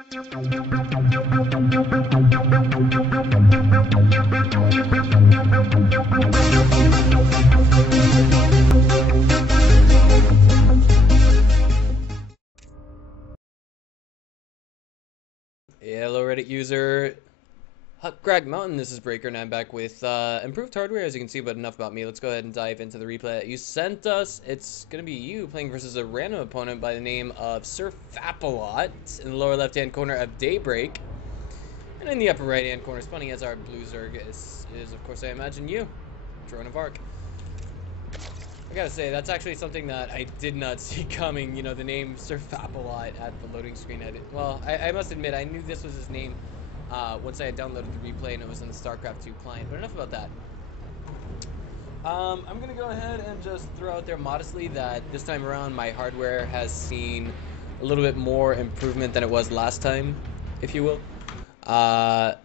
Hello Reddit user Greg Mountain, this is Breaker and I'm back with improved hardware, as you can see, but enough about me. Let's go ahead and dive into the replay that you sent us. It's going to be you playing versus a random opponent by the name of Sirfapalot in the lower left hand corner of Daybreak. And in the upper right hand corner, spawning as our blue Zerg is of course I imagine you, DroneofArc. I gotta say, that's actually something that I did not see coming, you know, the name Sirfapalot at the loading screen. I must admit, I knew this was his name once I had downloaded the replay and it was in the StarCraft 2 client, but enough about that. I'm gonna go ahead and just throw out there modestly that this time around my hardware has seen a little bit more improvement than it was last time, if you will. To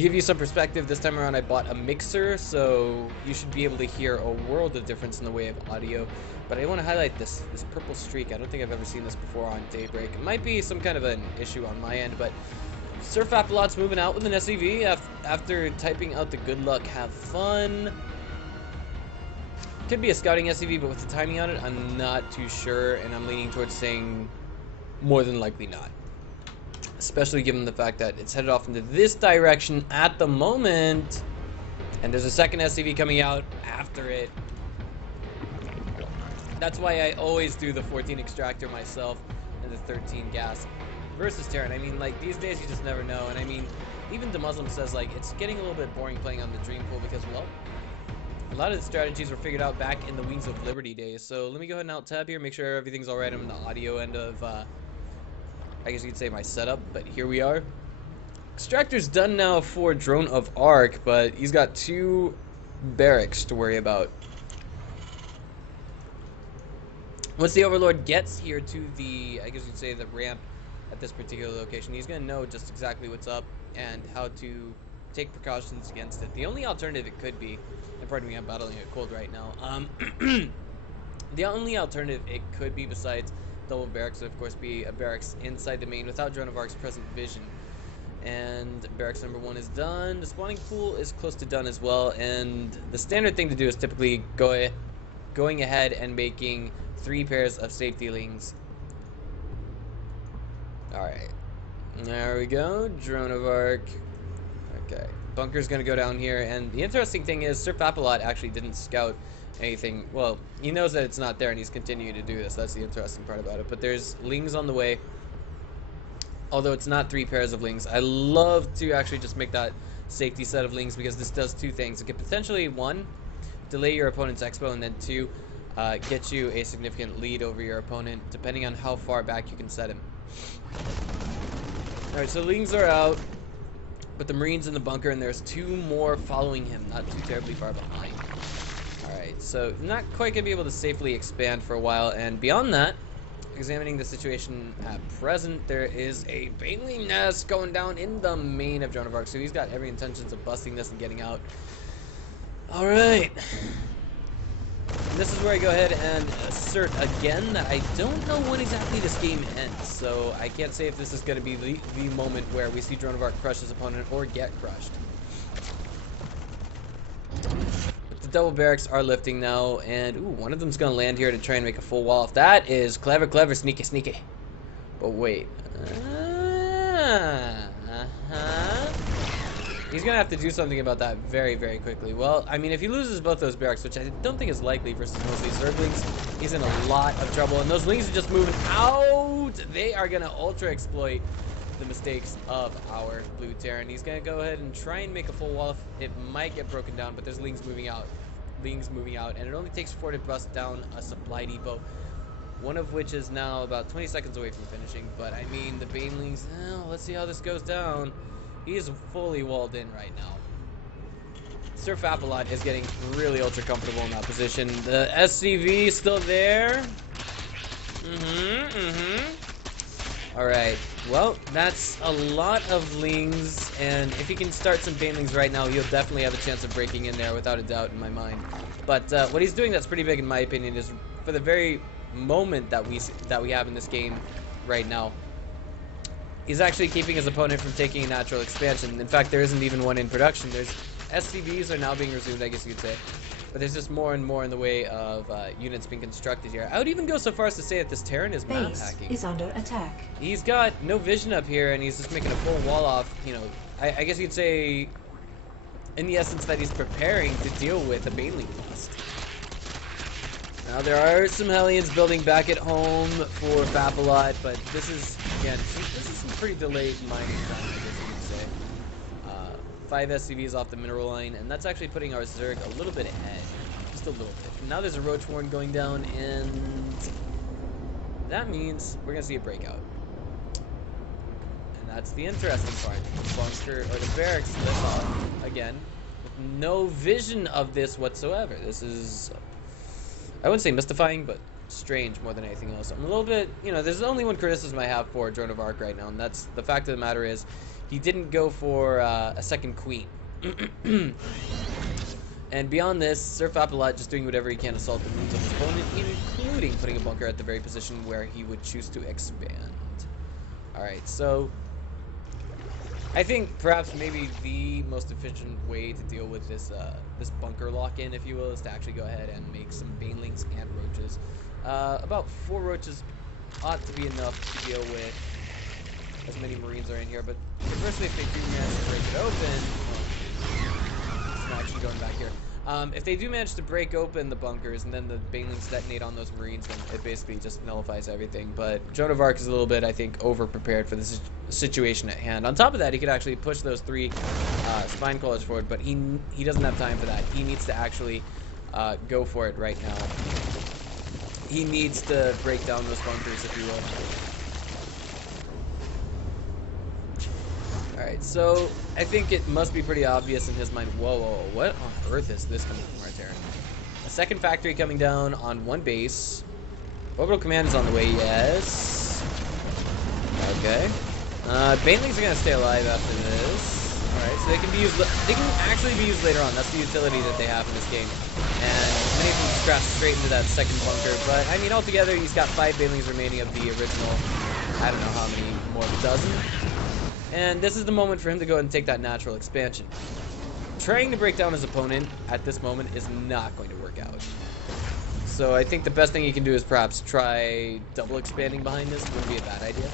give you some perspective, this time around I bought a mixer, so you should be able to hear a world of difference in the way of audio. But I want to highlight this purple streak. I don't think I've ever seen this before on Daybreak. It might be some kind of an issue on my end, but Sirfapalot's moving out with an SEV after typing out the good luck, have fun. Could be a scouting SEV, but with the timing on it, I'm not too sure, and I'm leaning towards saying more than likely not. Especially given the fact that it's headed off into this direction at the moment, and there's a second SCV coming out after it. That's why I always do the 14 extractor myself and the 13 gas versus Terran. I mean, like, these days you just never know, and I mean, even the Muslim says, like, it's getting a little bit boring playing on the Dream Pool because, well, a lot of the strategies were figured out back in the Wings of Liberty days. So let me go ahead and alt tab here, make sure everything's alright on the audio end of I guess you could say my setup, but here we are. Extractor's done now for DroneofArc, but he's got 2 barracks to worry about. Once the Overlord gets here to the, I guess you'd say, the ramp at this particular location, he's going to know just exactly what's up and how to take precautions against it. The only alternative it could be, and pardon me, I'm battling a cold right now, the only alternative it could be besides double barracks would of course be a barracks inside the main without DroneofArc's present vision. And barracks number 1 is done. The spawning pool is close to done as well, and the standard thing to do is typically going ahead and making 3 pairs of safety lings. Alright, there we go, DroneofArc. Okay, bunker's gonna go down here, and the interesting thing is Sirfapalot actually didn't scout anything. Well, he knows that it's not there and he's continuing to do this. That's the interesting part about it. But there's lings on the way, although it's not 3 pairs of lings. I love to actually just make that safety set of lings because this does 2 things. It could potentially, 1, delay your opponent's expo, and then 2, get you a significant lead over your opponent depending on how far back you can set him. Alright, so lings are out, but the Marines in the bunker, and there's 2 more following him, not too terribly far behind. Alright, so not quite going to be able to safely expand for a while, and beyond that, examining the situation at present, there is a Baneling nest going down in the main of DroneofArc, so he's got every intentions of busting this and getting out. Alright. This is where I go ahead and assert again that I don't know when exactly this game ends, so I can't say if this is going to be the moment where we see DroneofArc crush his opponent or get crushed. Double barracks are lifting now, and ooh, one of them's gonna land here to try and make a full wall. If that is clever, clever, sneaky, sneaky. But wait, he's gonna have to do something about that very, very quickly. Well, I mean, if he loses both those barracks, which I don't think is likely versus mostly Zerglings, he's in a lot of trouble. And those lings are just moving out. They are gonna ultra exploit the mistakes of our blue Terran. He's gonna go ahead and try and make a full wall. It might get broken down, but there's lings moving out. And it only takes 4 to bust down a supply depot, one of which is now about 20 seconds away from finishing. But I mean, the Banelings, let's see how this goes down. He is fully walled in right now. Sirfapalot is getting really ultra comfortable in that position. The SCV is still there. Alright, well, that's a lot of lings, and if he can start some banelings right now, he'll definitely have a chance of breaking in there without a doubt in my mind. But what he's doing that's pretty big in my opinion is, for the very moment that we have in this game right now, he's actually keeping his opponent from taking a natural expansion. In fact, there isn't even one in production. There's SCVs are now being resumed, I guess you could say. But there's just more and more in the way of units being constructed here. I would even go so far as to say that this Terran is map hacking. Is under attack. He's got no vision up here, and he's just making a full wall off. You know, I guess you'd say, in the essence, that he's preparing to deal with a Baneling bust. Now there are some Hellions building back at home for Papalot, but this is, again, this is some pretty delayed mining time, I guess you could say. 5 SCVs off the mineral line, and that's actually putting our Zerg a little bit ahead. Just a little bit. And now there's a Roach Warren going down, and that means we're going to see a breakout. And that's the interesting part. The bunker, or the barracks lit off, again, with no vision of this whatsoever. This is, I wouldn't say mystifying, but strange more than anything else. I'm a little bit, you know, there's only one criticism I have for DroneofArc right now, and that's the fact of the matter is he didn't go for a second queen. And beyond this, sirfapalot just doing whatever he can to assault the moons of his opponent, including putting a bunker at the very position where he would choose to expand. Alright, so I think perhaps maybe the most efficient way to deal with this this bunker lock-in, if you will, is to actually go ahead and make some banelings and roaches. About 4 roaches ought to be enough to deal with as many Marines are in here, but conversely, if they do manage to break it open, I'm actually going back here. If they do manage to break open the bunkers and then the banelings detonate on those Marines, then it basically just nullifies everything. But DroneofArc is a little bit, I think, over-prepared for this situation at hand. On top of that, he could actually push those 3 spine crawlers forward, but he doesn't have time for that. He needs to actually go for it right now. He needs to break down those bunkers, if you will. Alright, so I think it must be pretty obvious in his mind. Whoa, what on earth is this coming from our Terran? A second factory coming down on 1 base. Orbital command is on the way, yes. Okay. Banelings are gonna stay alive after this. Alright, so they can be used, they can actually be used later on. That's the utility that they have in this game. And many of them crash straight into that second bunker. But I mean, altogether, he's got 5 banelings remaining of the original, I don't know how many more, a dozen? And this is the moment for him to go and take that natural expansion. Trying to break down his opponent at this moment is not going to work out. So I think the best thing he can do is perhaps try double expanding behind this. Wouldn't be a bad idea.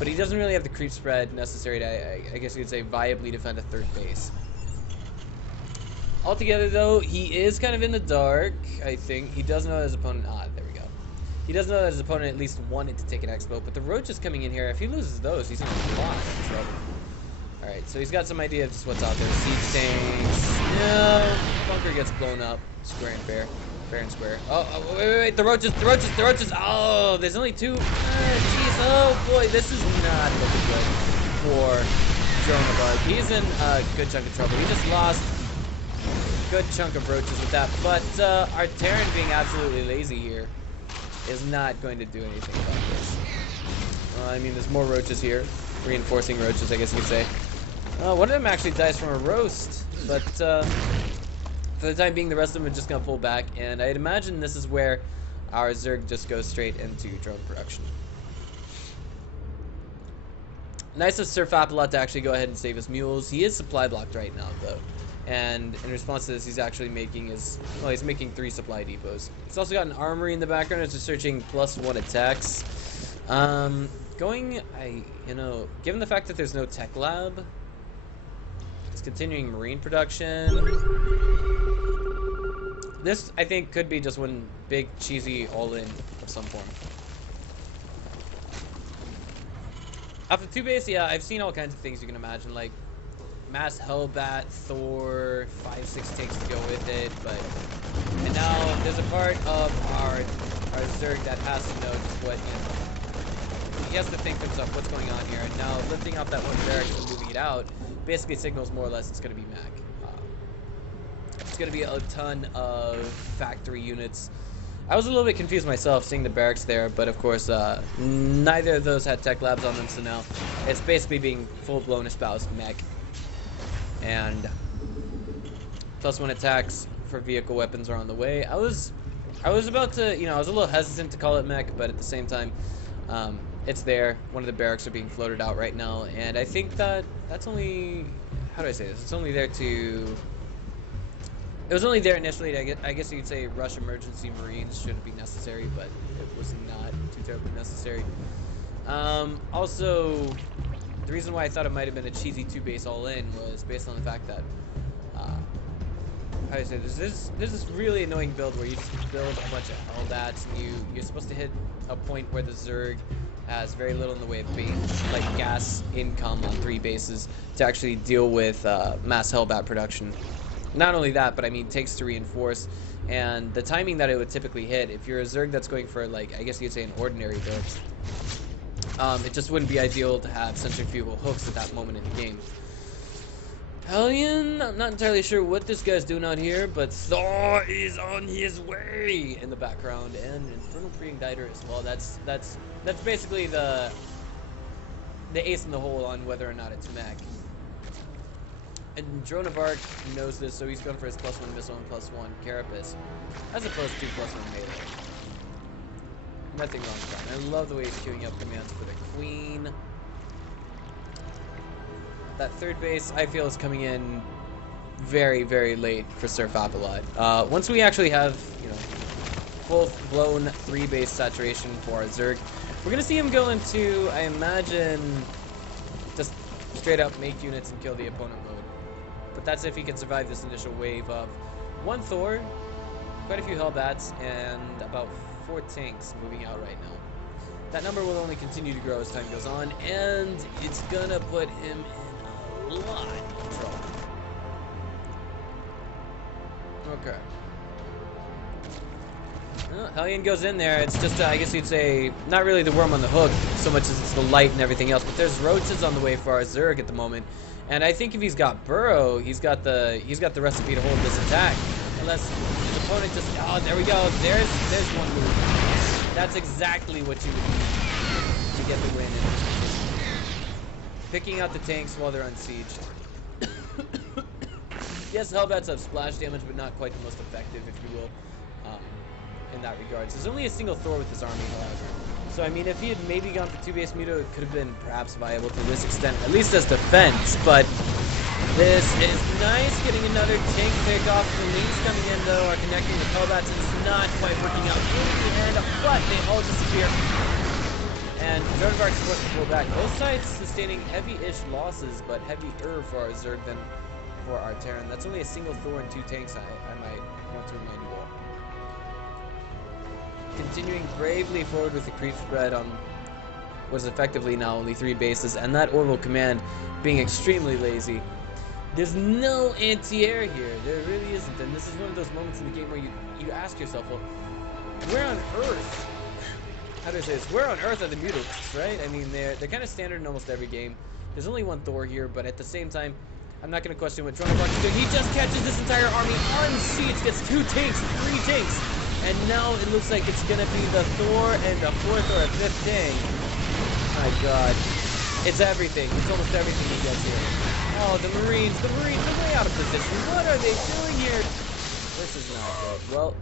But he doesn't really have the creep spread necessary to, I guess you could say, viably defend a 3rd base. Altogether, though, he is kind of in the dark, I think. He does know his opponent... there we go. He does know that his opponent at least wanted to take an expo, but the Roach is coming in here. If he loses those, he's in a lot of trouble. Alright, so he's got some idea of just what's out there. Siege tanks. No, bunker gets blown up. Square and fair. Fair and square. Oh, wait. The roaches. Oh, there's only 2. Jeez. Oh, boy. This is not looking good for DroneofArc. He's in a good chunk of trouble. He just lost a good chunk of roaches with that. But our Terran being absolutely lazy here is not going to do anything about this. I mean, there's more roaches here. Reinforcing roaches, I guess you could say. One of them actually dies from a roast. But for the time being, the rest of them are just going to pull back. And I'd imagine this is where our Zerg just goes straight into drone production. Nice of sirfapalot to actually go ahead and save his mules. He is supply blocked right now, though. And in response to this, he's actually making he's making 3 supply depots. He's also got an armory in the background. It's just searching +1 attacks. Given the fact that there's no tech lab, it's continuing marine production. This, I think, could be just one big cheesy all-in of some form. After 2 base, yeah, I've seen all kinds of things you can imagine, like Mass Hellbat, Thor, 5-6 takes to go with it, and now there's a part of our Zerg that has to know just what, he has to think to himself what's going on here, and now lifting up that one barracks and moving it out basically signals more or less it's going to be Mac. It's going to be a ton of factory units. I was a little bit confused myself seeing the barracks there, but of course neither of those had tech labs on them, so now it's basically being full-blown espoused mech. And +1 attacks for vehicle weapons are on the way. I was about to, I was a little hesitant to call it mech, but at the same time, it's there. One of the barracks are being floated out right now, and I think that that's only, how do I say this? It's only there to, it was only there initially. I guess you could say rush emergency marines shouldn't be necessary, but it was not too terribly necessary. Also, the reason why I thought it might have been a cheesy 2-base all-in was based on the fact that, how do I say this? There's this really annoying build where you just build a bunch of Hellbats, and you're supposed to hit a point where the Zerg has very little in the way of base, like gas income on 3 bases to actually deal with mass Hellbat production. Not only that, but I mean takes to reinforce, and the timing that it would typically hit, if you're a Zerg that's going for, like, I guess you'd say an ordinary build, it just wouldn't be ideal to have centrifugal hooks at that moment in the game. Hellion, I'm not entirely sure what this guy's doing out here, but Thor is on his way in the background, and Infernal Freeing Diter as well. That's basically the ace in the hole on whether or not it's mech. And DroneofArc knows this, so he's going for his +1 missile and +1 carapace, as opposed to +1 melee. Nothing wrong with that. I love the way he's queuing up commands for the Queen. That 3rd base, I feel, is coming in very, very late for sirfapalot. Once we actually have, you know, full-blown 3-base saturation for our Zerg, we're going to see him go into, I imagine, just straight up make units and kill the opponent mode. But that's if he can survive this initial wave of 1 Thor, quite a few Hellbats, and about 4 tanks moving out right now. That number will only continue to grow as time goes on, and it's gonna put him in a lot of trouble. Okay. Well, Hellion goes in there. It's just, I guess you'd say, not really the worm on the hook, so much as it's the light and everything else. But there's roaches on the way for our Zerg at the moment, and I think if he's got Burrow, he's got the recipe to hold this attack. Unless the opponent just, oh, there we go. There's one move. That's exactly what you would need to get the win. Picking out the tanks while they're on siege. Yes, Hellbats have splash damage, but not quite the most effective, if you will, in that regard. So there's only a single Thor with this army, however. So, I mean, if he had maybe gone for 2-base Muto, it could have been perhaps viable to this extent, at least as defense, but this is nice. Getting another tank pick off. The links coming in, though, are connecting with Hellbats, and it's not quite working out in the end, but they all disappear. And DroneofArc is forced to pull back. Both sides sustaining heavy-ish losses, but heavier for our Zerg than for our Terran. That's only a single Thor and 2 tanks, I might want to remind you all. Continuing bravely forward with the creep spread on what is effectively now only 3 bases, and that orbital command being extremely lazy. There's no anti-air here. There really isn't, and this is one of those moments in the game where you ask yourself, well, where on earth, how do I say this, where on earth are the mutants, right? I mean, they're kind of standard in almost every game. There's only 1 Thor here, but at the same time, I'm not going to question what DroneofArc is doing. He just catches this entire army on siege, gets 2 tanks, 3 tanks. And now it looks like it's going to be the Thor and a 4th or a 5th tank. My god. It's everything. It's almost everything he gets here. Oh, the Marines are way out of position. What are they doing here? This is not good. Well,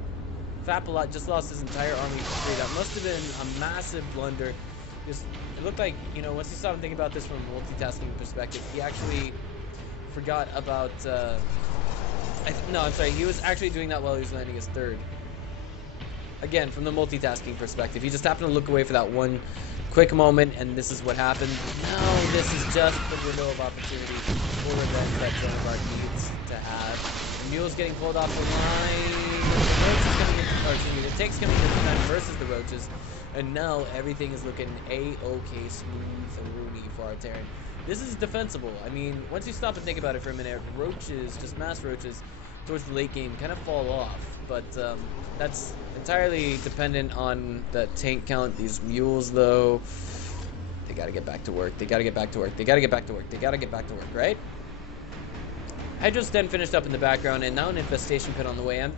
Fapalot just lost his entire army for free. That must have been a massive blunder. Just, it looked like, you know, once he stopped thinking about this from a multitasking perspective, he actually forgot about, no, I'm sorry. He was actually doing that while he was landing his 3rd. Again, from the multitasking perspective, he just happened to look away for that one quick moment, and this is what happened. Now, this is just the window of opportunity for revenge that DroneofArc needs to have. The mule's getting pulled off the line. The roaches coming in, or excuse me, the tank's coming in defense versus the roaches, and now everything is looking a-okay, smooth and roomy for our Terran. This is defensible. I mean, once you stop and think about it for a minute, roaches, just mass roaches, towards the late game kind of fall off, but that's entirely dependent on the tank count. These mules, though, they gotta get back to work. They gotta get back to work. They gotta get back to work. They gotta get back to work, right? Hydro's then finished up in the background, and now an infestation pit on the way. I'm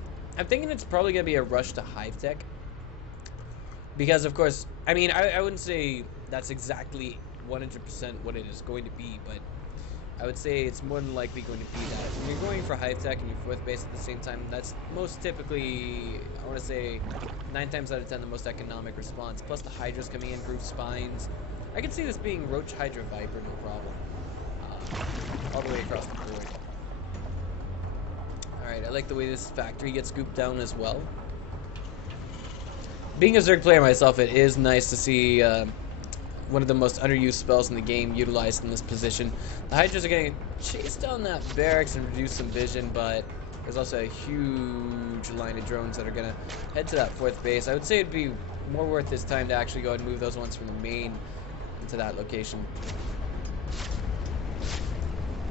thinking it's probably gonna be a rush to hive tech, because of course, I mean, I wouldn't say that's exactly 100% what it is going to be, but I would say it's more than likely going to be that. When you're going for hive tech and your 4th base at the same time, that's most typically, I want to say, 9 times out of 10 the most economic response. Plus the Hydras coming in, Groove Spines. I could see this being Roach, Hydra, Viper, no problem. All the way across the board. Alright, I like the way this factory gets scooped down as well. Being a Zerg player myself, it is nice to see one of the most underused spells in the game utilized in this position. The Hydras are getting chased down that barracks and reduce some vision, but there's also a huge line of drones that are going to head to that 4th base. I would say it'd be more worth his time to actually go ahead and move those ones from the main into that location.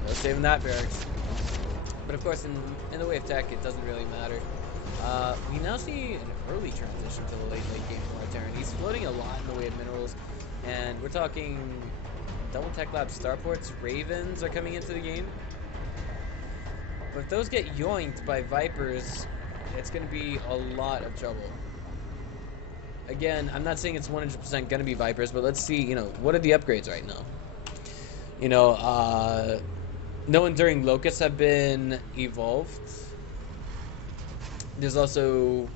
So saving that barracks. But of course, in the way of tech, it doesn't really matter. We now see an early transition to the late game from our Terran. He's floating a lot in the way of minerals, and we're talking double tech lab starports. Ravens are coming into the game. But if those get yoinked by Vipers, it's going to be a lot of trouble. Again, I'm not saying it's 100% going to be Vipers, but let's see, you know, what are the upgrades right now? You know, no enduring locusts have been evolved. There's also,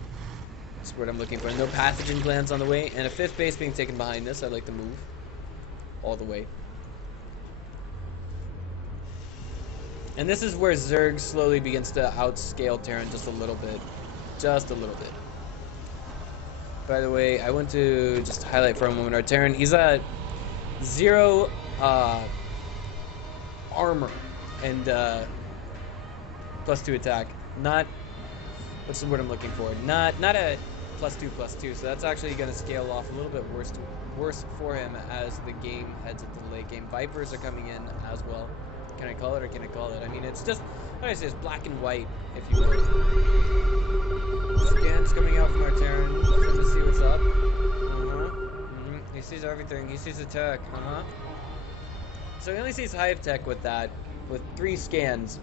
that's what I'm looking for, no pathogen glands on the way, and a 5th base being taken behind this. I'd like to move all the way. And this is where Zerg slowly begins to outscale Terran just a little bit. Just a little bit. By the way, I want to just highlight for a moment our Terran. He's at 0 armor and +2 attack. Not, what's the word I'm looking for? Not a +2/+2. So that's actually going to scale off a little bit worse for him as the game heads into the late game. Vipers are coming in as well. Can I call it or can I call it? I mean, it's just, how do I say, it's black and white, if you will. Scans coming out from our Terran. Let's see what's up. He sees everything. He sees attack. So he only sees hive tech with that, with 3 scans.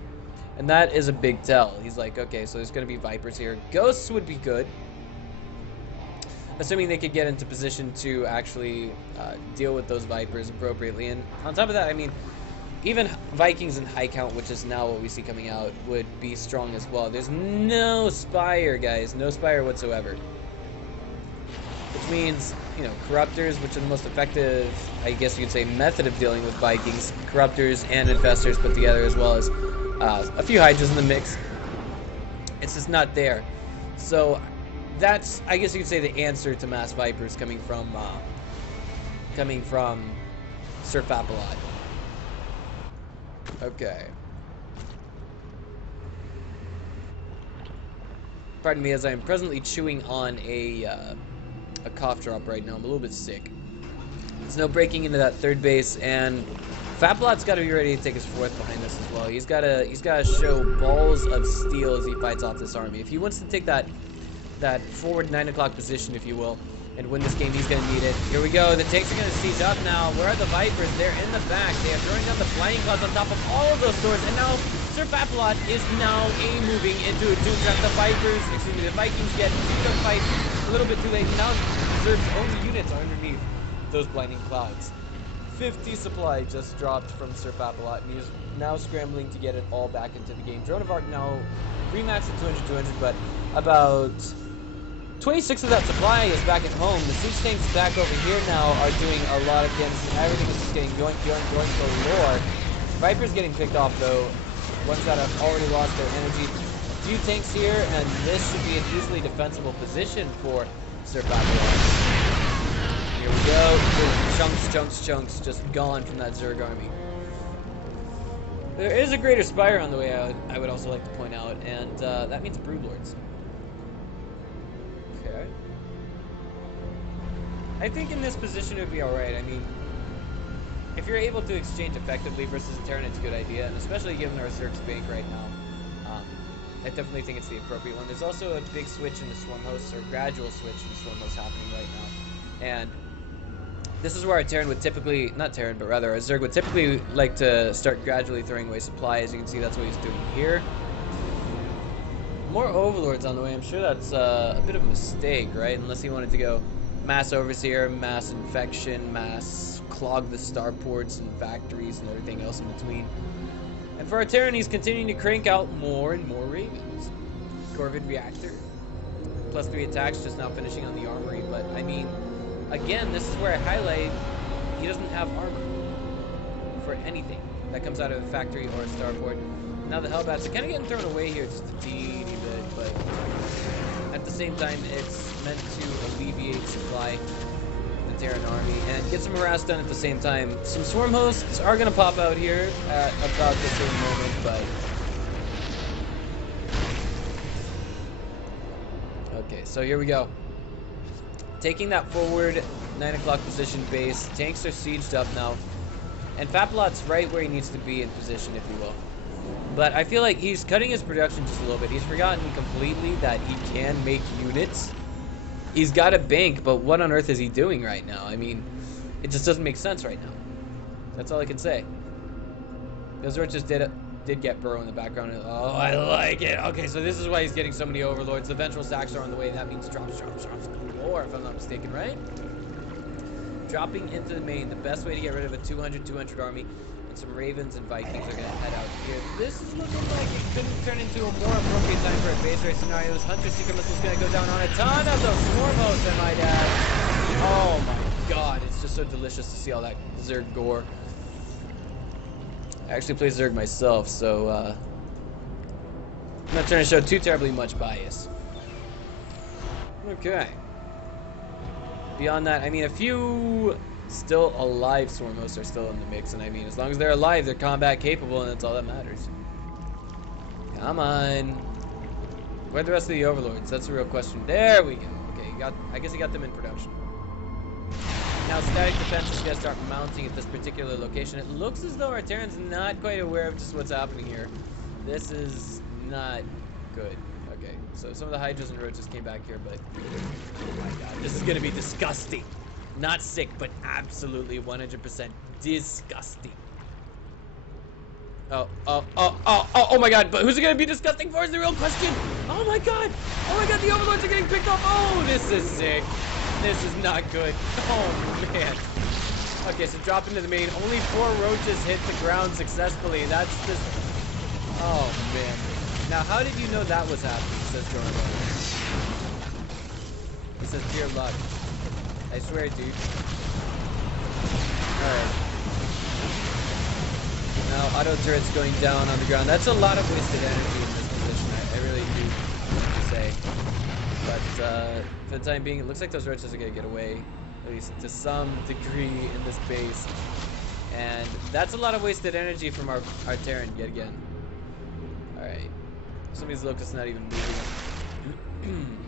And that is a big tell. He's like, okay, so there's going to be Vipers here. Ghosts would be good, assuming they could get into position to actually deal with those Vipers appropriately. And on top of that, I mean, even Vikings in high count, which is now what we see coming out, would be strong as well. There's no Spire, guys. No Spire whatsoever. Which means, you know, Corruptors, which are the most effective, I guess you could say, method of dealing with Vikings. Corruptors and Infestors put together, as well as a few Hydras in the mix. It's just not there. So that's, I guess you could say, the answer to mass Vipers coming from sirfapalot. Okay. Pardon me as I am presently chewing on a cough drop right now. I'm a little bit sick. There's no breaking into that 3rd base, and Fapalot's got to be ready to take his 4th behind this as well. He's got to show balls of steel as he fights off this army. If he wants to take that forward 9 o'clock position, if you will, and win this game, he's going to need it. Here we go. The tanks are going to siege up now. Where are the Vipers? They're in the back. They are throwing down the blinding clouds on top of all of those doors. And now sirfapalot is now moving into a doom trap. The Vikings get into a fight a little bit too late. Now Zerg's own units are underneath those blinding clouds. 50 supply just dropped from sirfapalot, and he's now scrambling to get it all back into the game. DroneofArc now rematched at 200, but about 26 of that supply is back at home. The siege tanks back over here now are doing a lot of damage. Everything is just getting yoink galore. Viper's getting picked off though. Ones that have already lost their energy. A few tanks here, and this should be an easily defensible position for sirfapalot. Here we go. Chunks, just gone from that Zerg army. There is a greater Spire on the way out, I would also like to point out, and that means Broodlords. Okay. I think in this position it would be alright. I mean, if you're able to exchange effectively versus a Terran, it's a good idea, and especially given our Zerg's bank right now. I definitely think it's the appropriate one. There's also a big switch in the Swarm Hosts, or gradual switch in the Swarm Hosts happening right now. And this is where a Terran would typically, not Terran, but rather a Zerg would typically like to start gradually throwing away supply. As you can see, that's what he's doing here. More Overlords on the way. I'm sure that's a bit of a mistake, right? Unless he wanted to go mass overseer, mass infection, mass clog the starports and factories and everything else in between. And for our Terran, he's continuing to crank out more and more Ravens. Corvid reactor, +3 attacks, just now finishing on the armory. But I mean, again, this is where I highlight he doesn't have armor for anything that comes out of a factory or a starport. Now the Hellbats are kind of getting thrown away here just a teeny bit, but at the same time, it's meant to alleviate supply the Terran army and get some harass done at the same time. Some swarm hosts are going to pop out here at about the same moment, but okay, so here we go. Taking that forward 9 o'clock position base. Tanks are sieged up now. And Fapalot's right where he needs to be in position, if you will. But I feel like he's cutting his production just a little bit. He's forgotten completely that he can make units. He's got a bank, but what on earth is he doing right now? I mean, it just doesn't make sense right now. That's all I can say. Those roaches did get Burrow in the background. Oh, I like it. Okay, so this is why he's getting so many overlords. The ventral sacks are on the way. That means drops. Or if I'm not mistaken, right? Dropping into the main. The best way to get rid of a 200 army. And some Ravens and Vikings are going to head out here. This is looking like it couldn't turn into a more appropriate time for a base race scenario. This Hunter Seeker Missile is going to go down on a ton of those swarm hosts, I might add. Oh my god, it's just so delicious to see all that Zerg gore. I actually play Zerg myself, so I'm not trying to show too terribly much bias. Okay. Beyond that, I mean, a few still alive swarm hosts are still in the mix, and I mean, as long as they're alive, they're combat capable, and that's all that matters. Come on. Where are the rest of the overlords? That's the real question. There we go. Okay, I guess he got them in production. Now static defense is going to start mounting at this particular location. It looks as though our Terran's not quite aware of just what's happening here. This is not good. Okay, so some of the Hydras and Roaches came back here, but oh my god, this is going to be disgusting. Not sick, but absolutely 100% disgusting. Oh my god, but who's it going to be disgusting for is the real question. Oh my god, the overlords are getting picked off. Oh, this is sick. This is not good. Oh man. Okay, so drop into the main. Only 4 roaches hit the ground successfully. That's just... oh man. Now, how did you know that was happening? Says DroneofArc. He says pure luck. I swear, dude. Alright. Now, auto turret's going down on the ground. That's a lot of wasted energy in this position. I really do say. But for the time being, it looks like those roaches are going to get away, at least to some degree in this base. And that's a lot of wasted energy from our Terran yet again. Alright. Some of these locusts not even moving.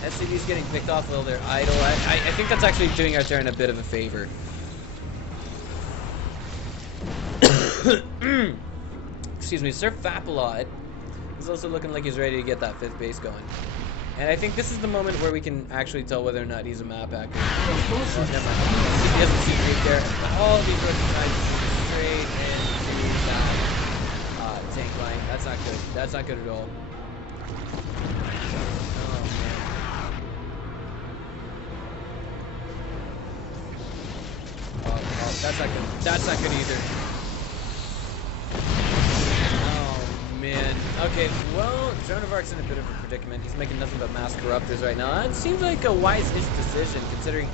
SCV's getting picked off while they're idle. I think that's actually doing our Terran a bit of a favor. Excuse me, sirfapalot is also looking like he's ready to get that 5th base going. And I think this is the moment where we can actually tell whether or not he's a map hacker. Oh, never mind. He doesn't see right there. All these roaches trying to straight into that tank line. That's not good. That's not good at all. Oh, that's not good. That's not good either. Man. Okay, well, DroneofArc's in a bit of a predicament. He's making nothing but mass corruptors right now. It seems like a wise-ish decision, considering,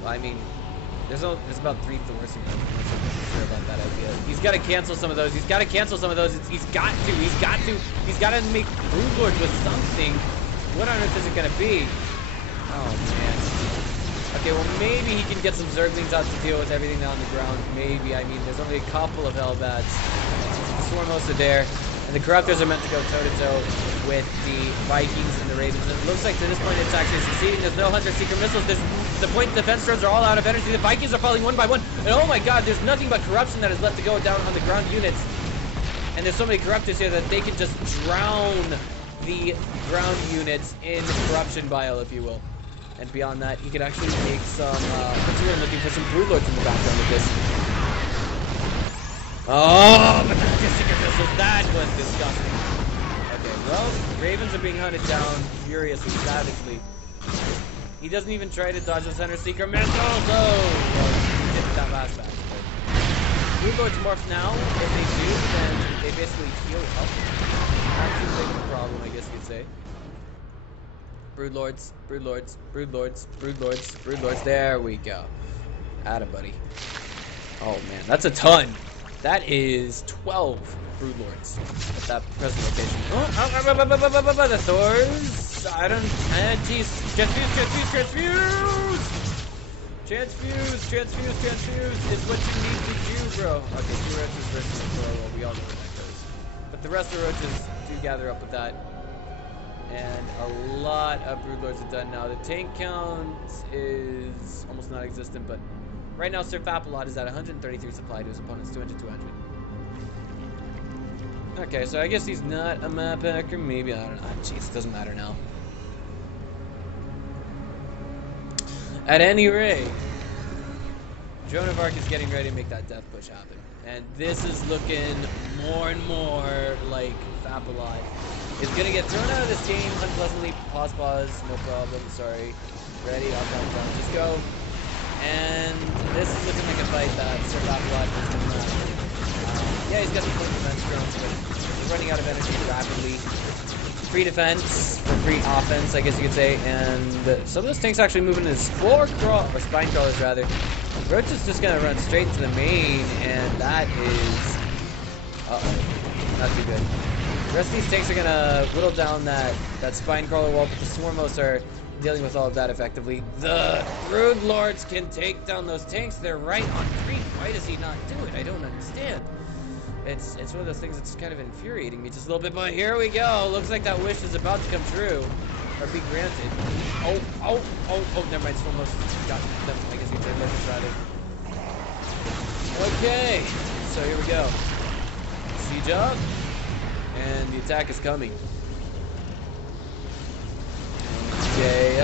well, I mean, there's about 3 Thors in there. I'm not sure about that idea. He's got to cancel some of those. He's got to cancel some of those. He's got to make Broodlords with something. What on earth is it going to be? Oh, man. Okay, well, maybe he can get some Zerglings out to deal with everything down on the ground. Maybe. I mean, there's only a couple of Hellbats. The Swarmos are there. And the Corruptors are meant to go toe-to-toe with the Vikings and the Ravens. And it looks like to this point it's actually succeeding. There's no Hunter Seeker missiles. The point defense drones are all out of energy. The Vikings are falling one by one. And oh my god, there's nothing but corruption that is left to go down on the ground units. And there's so many Corruptors here that they can just drown the ground units in corruption bile, if you will. And beyond that, he could actually make some, looking for some Broodlords in the background of this. Oh, but that Seeker missile, that was disgusting. Okay, well, Ravens are being hunted down furiously, savagely. He doesn't even try to dodge the center seeker missiles. Oh, well, he did that last batch. Blue Lords morph now. If they do, then they basically heal up. Not too big of a problem, I guess you could say. Brood Lords, Brood Lords, Brood Lords, Brood Lords, Brood Lords. There we go. Atta buddy. Oh man, that's a ton. That is 12 Brood Lords at that present location. Oh, the Thors. I don't. Jeez. Transfuse is what you need to do, bro. Okay, 2 roaches versus 4. Well, we all know where that goes. But the rest of the roaches do gather up with that. And a lot of Brood Lords are done now. The tank count is almost non-existent, but right now sirfapalot is at 133 supply to his opponent's 200. Okay, so I guess he's not a map hacker. Maybe, I don't know. Jeez, it doesn't matter now. At any rate, DroneofArc is getting ready to make that death push happen. And this is looking more and more like Fapalot is going to get thrown out of this game unpleasantly. Pause, no problem, sorry. Ready, up, just go. And this is looking like a fight that sirfapalot is going to have. Yeah, he's got some quick defense drones, but he's running out of energy rapidly. Pre-defense, or pre-offense, I guess you could say, and some of those tanks actually moving in his spine crawlers rather. Roach is just gonna run straight into the main, and that is, not too good. The rest of these tanks are gonna whittle down that spine crawler wall, but the Swarmos are dealing with all of that effectively. The Brood Lords can take down those tanks. They're right on creep. Why does he not do it? I don't understand. It's one of those things that's kind of infuriating me just a little bit, but here we go. Looks like that wish is about to come true, or be granted. Oh, never mind. It's almost got them. I guess you could say Locust rather. Okay, so here we go. Siege up, and the attack is coming. Okay,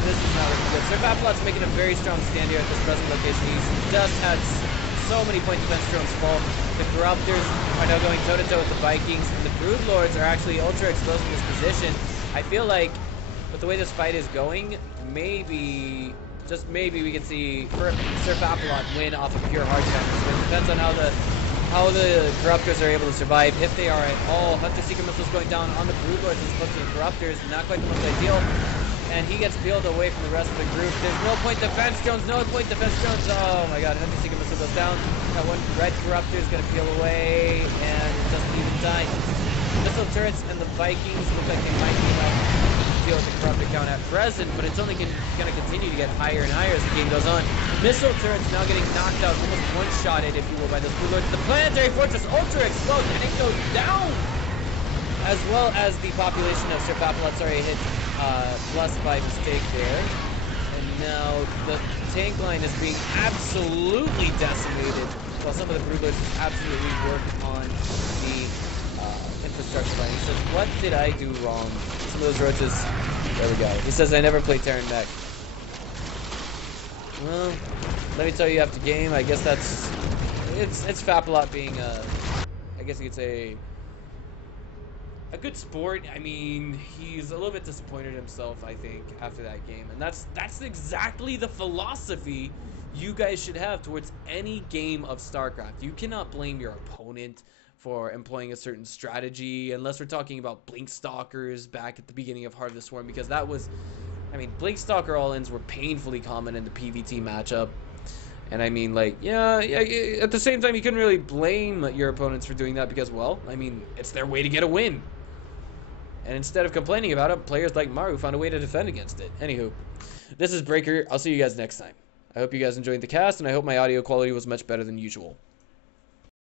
this is not looking good. sirfapalot's making a very strong stand here at this present location. He's just had so many point defense drones fall. The Corruptors are now going toe-to-toe with the Vikings, and the Brood Lords are actually ultra exposed in this position. I feel like, with the way this fight is going, maybe, just maybe, we can see sirfapalot win off of pure hard defense. But it depends on how the Corruptors are able to survive, if they are at all. Hunter Seeker missiles going down on the Brood Lords as opposed to the Corruptors, not quite the most ideal. And he gets peeled away from the rest of the group. There's no point defense drones, no point defense drones. Oh my god, Hunter Seeker missile goes down. That one red Corruptor is gonna peel away, and it doesn't even die. Missile turrets and the Vikings look like they might be enough to deal with the Corruptor count at present, but it's only gonna continue to get higher and higher as the game goes on. Missile turrets now getting knocked out, almost one-shotted, if you will, by those Brood Lords. The Planetary Fortress ultra explodes, and it goes down! As well as the population of sirfapalot, sorry, hit plus by mistake there. And now the tank line is being absolutely decimated, while some of the Brood Lords absolutely work on the infrastructure line. He says, what did I do wrong? Some of those roaches, there we go. He says, I never play Terran mech. Well, let me tell you after game, I guess it's Fapalot being I guess you could say, a good sport. I mean, he's a little bit disappointed himself, I think, after that game. And that's exactly the philosophy you guys should have towards any game of StarCraft. You cannot blame your opponent for employing a certain strategy, unless we're talking about Blink Stalkers back at the beginning of Heart of the Swarm, because that was, I mean, Blink Stalker all-ins were painfully common in the PvT matchup. And I mean, like, yeah, at the same time, you couldn't really blame your opponents for doing that because, well, I mean, it's their way to get a win. And instead of complaining about it, players like Maru found a way to defend against it. Anywho, this is Breaker. I'll see you guys next time. I hope you guys enjoyed the cast, and I hope my audio quality was much better than usual.